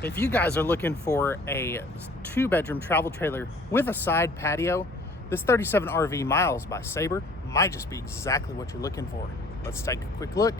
If you guys are looking for a 2-bedroom travel trailer with a side patio, this 37 RV Miles by Sabre might just be exactly what you're looking for. Let's take a quick look.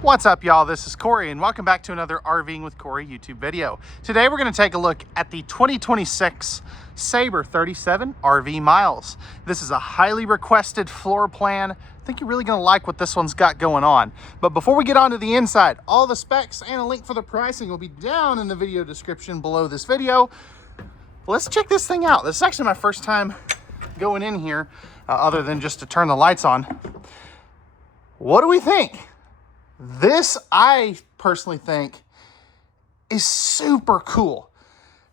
What's up, y'all? This is Corey, and welcome back to another RVing with Corey YouTube video. Today, we're going to take a look at the 2026 Sabre 37 RV Miles. This is a highly requested floor plan. I think you're really going to like what this one's got going on. But before we get on to the inside, all the specs and a link for the pricing will be down in the video description below this video. Let's check this thing out. This is actually my first time going in here, other than just to turn the lights on. What do we think? This, I personally think, is super cool.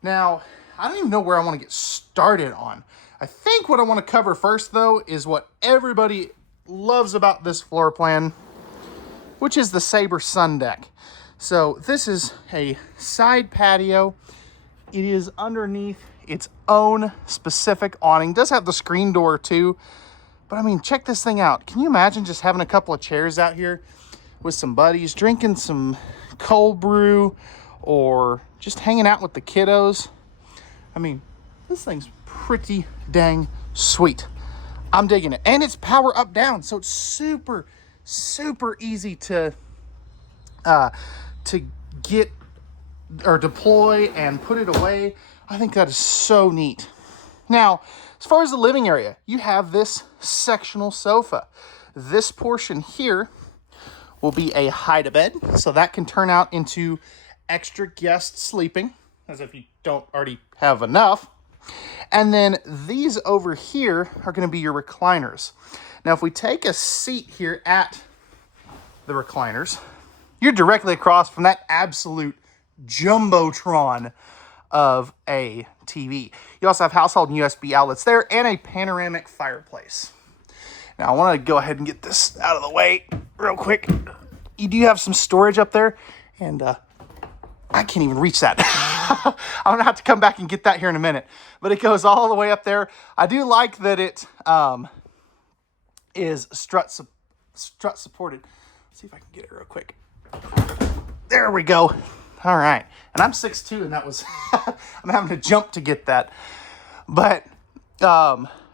Now, I don't even know where I want to get started on. I think what I want to cover first, though, is what everybody loves about this floor plan, which is the Sabre sun deck. So this is a side patio. It is underneath its own specific awning. It does have the screen door, too. But, I mean, check this thing out. Can you imagine just having a couple of chairs out here with some buddies, drinking some cold brew, or just hanging out with the kiddos? I mean, this thing's pretty dang sweet. I'm digging it. And it's power up down, so it's super, super easy to get or deploy and put it away. I think that is so neat. Now, as far as the living area, you have this sectional sofa. This portion here will be a hide-a-bed, so that can turn out into extra guest sleeping, as if you don't already have enough. And then these over here are going to be your recliners. Now, if we take a seat here at the recliners, you're directly across from that absolute jumbotron of a TV. You also have household and USB outlets there and a panoramic fireplace. Now, I want to go ahead and get this out of the way real quick. You do have some storage up there, and I can't even reach that. I'm going to have to come back and get that here in a minute. But it goes all the way up there. I do like that it is strut supported. Let's see if I can get it real quick. There we go. All right. And I'm 6'2", and that was... I'm having to jump to get that. But...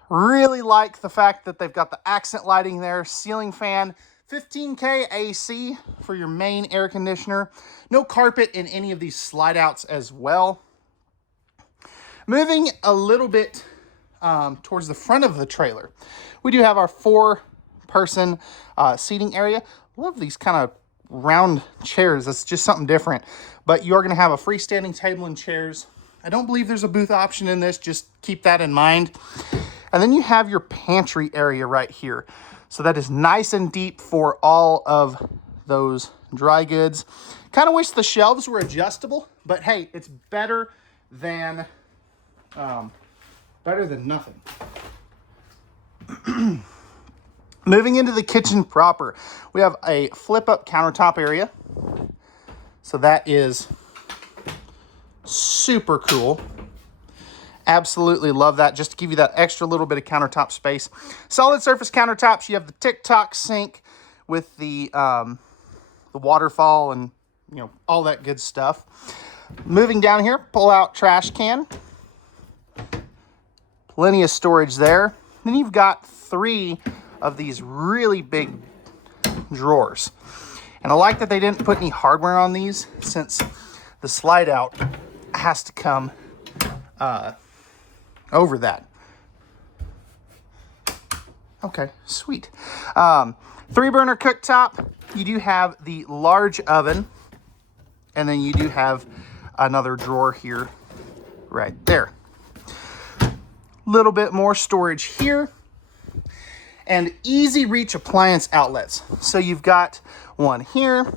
really like the fact that they've got the accent lighting there, ceiling fan, 15K AC for your main air conditioner. No carpet in any of these slide outs as well. Moving a little bit towards the front of the trailer, we do have our 4-person seating area. Love these kind of round chairs. That's just something different. But you're going to have a freestanding table and chairs. I don't believe there's a booth option in this. Just keep that in mind. And then you have your pantry area right here. So that is nice and deep for all of those dry goods. Kind of wish the shelves were adjustable, but hey, it's better than nothing. Moving into the kitchen proper, we have a flip-up countertop area. So that is super cool. Absolutely love that, just to give you that extra little bit of countertop space. Solid surface countertops. You have the TikTok sink with the waterfall and, you know, all that good stuff. Moving down here, pull out trash can. Plenty of storage there. Then you've got 3 of these really big drawers. And I like that they didn't put any hardware on these, since the slide out has to come over that. Okay, sweet. 3-burner cooktop. You do have the large oven, and then you do have another drawer here right there. Little bit more storage here, and easy reach appliance outlets. So you've got one here,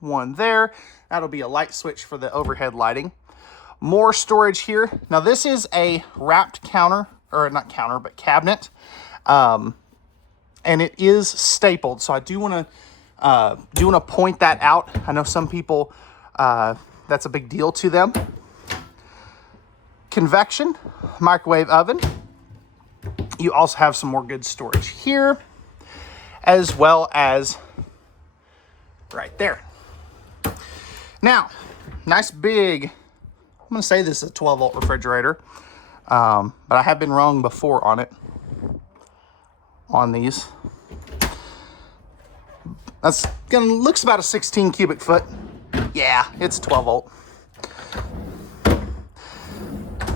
one there. That'll be a light switch for the overhead lighting. More storage here. Now, this is a wrapped counter, or not counter, but cabinet. And it is stapled, so I do want to point that out. I know some people, that's a big deal to them. Convection microwave oven. You also have some more good storage here, as well as right there. Now Nice big, I'm gonna say this is a 12 volt refrigerator, but I have been wrong before on it, on these. That's gonna, looks about a 16 cubic foot. Yeah, it's 12 volt.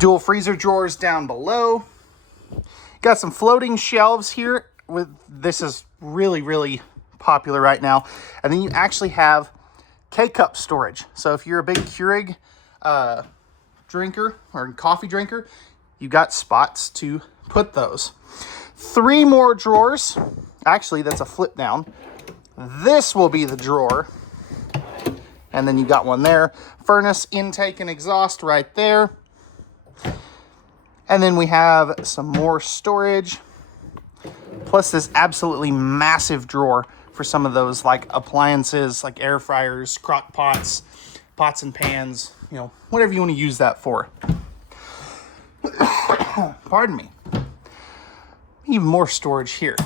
Dual freezer drawers down below. Got some floating shelves here. This is really popular right now. And then you actually have K-cup storage. So if you're a big Keurig drinker or coffee drinker, you got spots to put those. 3 more drawers. Actually, that's a flip down. This will be the drawer. And then you got one there. Furnace, intake, and exhaust right there. And then we have some more storage. Plus this absolutely massive drawer for some of those like appliances, like air fryers, crock pots, pots and pans, you know, whatever you want to use that for. Pardon me. Even more storage here.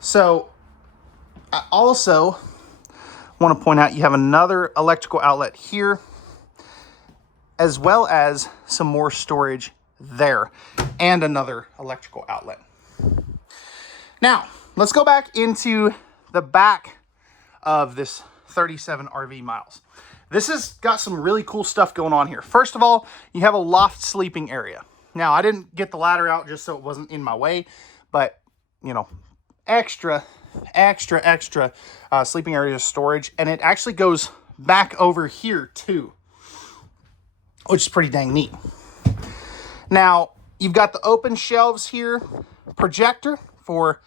So I also want to point out you have another electrical outlet here, as well as some more storage there, and another electrical outlet. Now, let's go back into the back of this 37 RV Miles. This has got some really cool stuff going on here. First of all, you have a loft sleeping area. Now, I didn't get the ladder out just so it wasn't in my way, but, you know, extra sleeping area storage, and it actually goes back over here too, which is pretty dang neat. Now you've got the open shelves here, projector for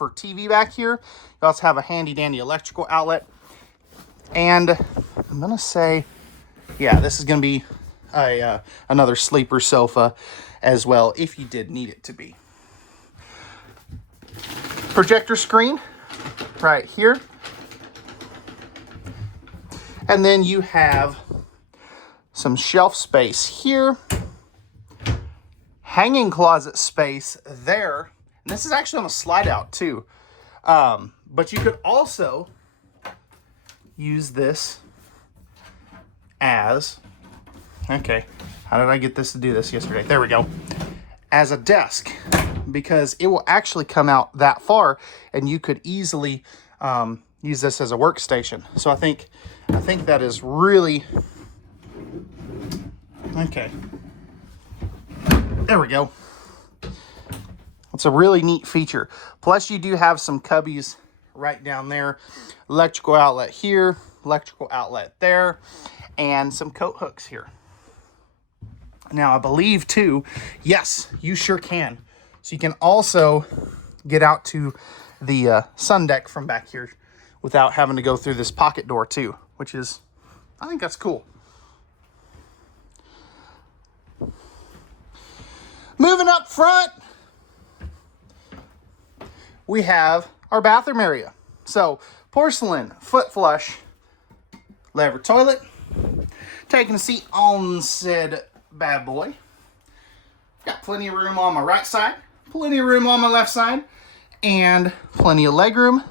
TV back here. You also have a handy dandy electrical outlet, and I'm gonna say, yeah, this is gonna be another sleeper sofa as well if you did need it to be. Projector screen right here. And then you have some shelf space here. Hanging closet space there. And this is actually on a slide out too. But you could also use this as, okay, how did I get this to do this yesterday? There we go. As a desk, because it will actually come out that far and you could easily use this as a workstation. So I think that is really, okay. There we go. It's a really neat feature. Plus you do have some cubbies right down there. Electrical outlet here, electrical outlet there, and some coat hooks here. Now I believe too, yes, you sure can. So you can also get out to the sun deck from back here without having to go through this pocket door too, which is, I think that's cool. Moving up front, we have our bathroom area. So porcelain, foot flush, lever toilet, taking a seat on said bad boy. Got plenty of room on my right side, plenty of room on my left side, and plenty of leg room,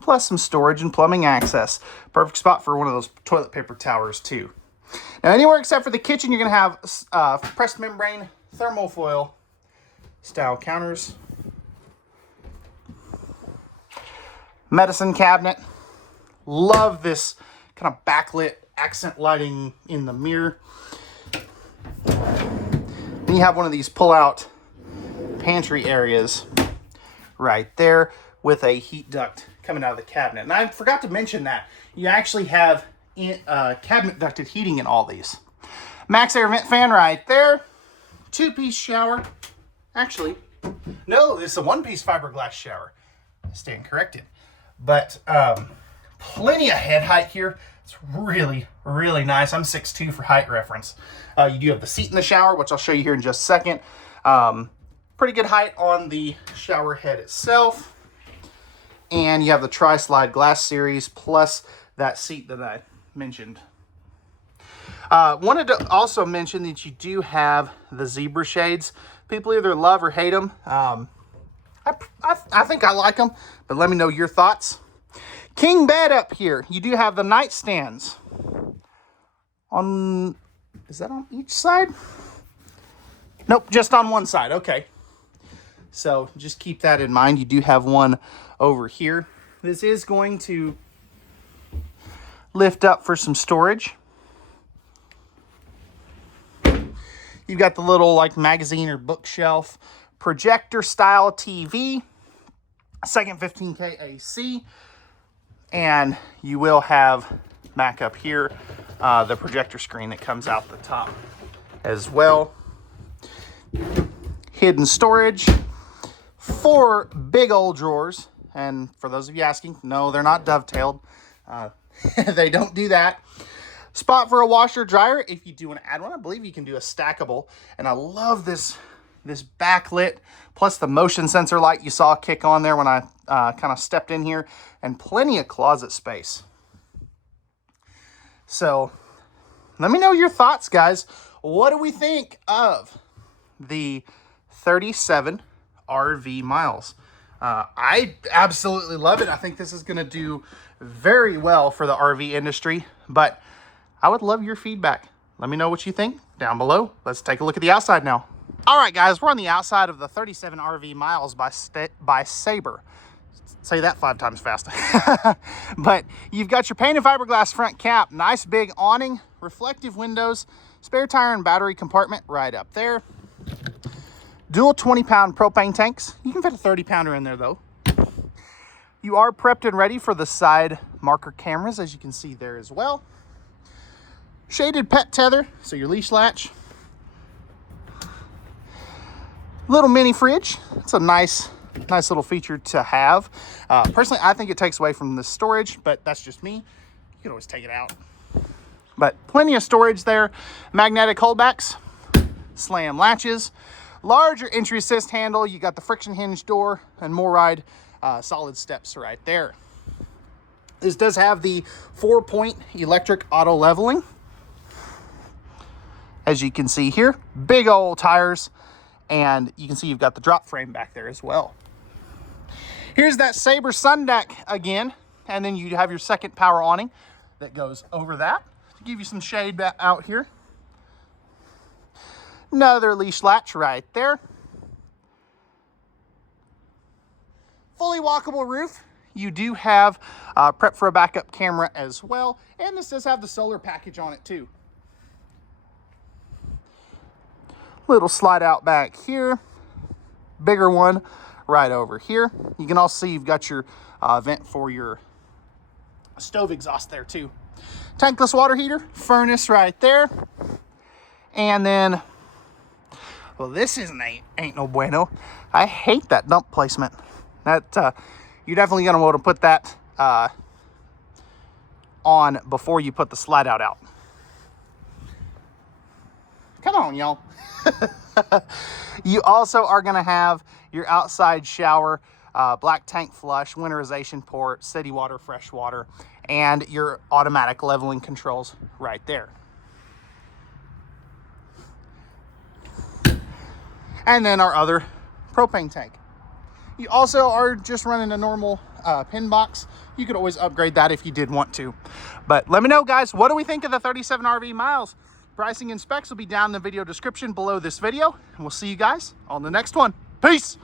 plus some storage and plumbing access. Perfect spot for one of those toilet paper towers too. Now anywhere except for the kitchen, you're gonna have pressed membrane thermal foil style counters, medicine cabinet. Love this kind of backlit accent lighting in the mirror. Then you have one of these pull-out pantry areas right there with a heat duct coming out of the cabinet. And I forgot to mention that you actually have cabinet ducted heating in all these. Max air vent fan right there. 2-piece shower. Actually, no, this is a 1-piece fiberglass shower. I stand corrected. But plenty of head height here. It's really nice. I'm 6'2" for height reference. You do have the seat in the shower, which I'll show you here in just a second. Pretty good height on the shower head itself. And you have the tri-slide glass series plus that seat that I mentioned. Wanted to also mention that you do have the zebra shades. People either love or hate them. I think I like them, but let me know your thoughts. King bed up here. You do have the nightstands on, is that on each side? Nope, just on one side. Okay. So just keep that in mind. You do have one over here. This is going to lift up for some storage. You've got the little like magazine or bookshelf, projector style TV, second 15K AC, and you will have back up here the projector screen that comes out the top as well. Hidden storage, 4 big old drawers, and for those of you asking, no, they're not dovetailed. They don't do that. Spot for a washer dryer if you do want to add one. I believe you can do a stackable, and I love this backlit plus the motion sensor light you saw kick on there when I kind of stepped in here, and plenty of closet space. So let me know your thoughts, guys. What do we think of the 37 RV miles? I absolutely love it. I think this is going to do very well for the RV industry, but I would love your feedback. Let me know what you think down below. Let's take a look at the outside now. All right, guys, we're on the outside of the 37 RV miles by Sabre. Say that 5 times fast. But you've got your painted fiberglass front cap, nice big awning, reflective windows, spare tire and battery compartment right up there. Dual 20-pound propane tanks. You can fit a 30-pounder in there, though. You are prepped and ready for the side marker cameras, as you can see there as well. Shaded pet tether, so your leash latch. Little mini fridge. It's a nice little feature to have. Personally, I think it takes away from the storage, but that's just me. You can always take it out. But plenty of storage there. Magnetic holdbacks, slam latches, larger entry assist handle. You got the friction hinge door and more ride solid steps right there. This does have the 4-point electric auto leveling. As you can see here, big old tires, and you can see you've got the drop frame back there as well. Here's that Sabre sun deck again, and then you have your second power awning that goes over that to give you some shade out here. Another leash latch right there. Fully walkable roof. You do have prep for a backup camera as well, and this does have the solar package on it too. Little slide out back here, bigger one right over here. You can also see you've got your vent for your stove exhaust there too. Tankless water heater, furnace right there. And then, well, this ain't no bueno. I hate that dump placement. That you're definitely gonna want to put that on before you put the slide out. Come on, y'all. You also are going to have your outside shower, black tank flush, winterization port, city water, fresh water, and your automatic leveling controls right there. And then our other propane tank. You also are just running a normal pin box. You could always upgrade that if you did want to. But let me know, guys, what do we think of the 37 RV miles? Pricing and specs will be down in the video description below this video, and we'll see you guys on the next one. Peace!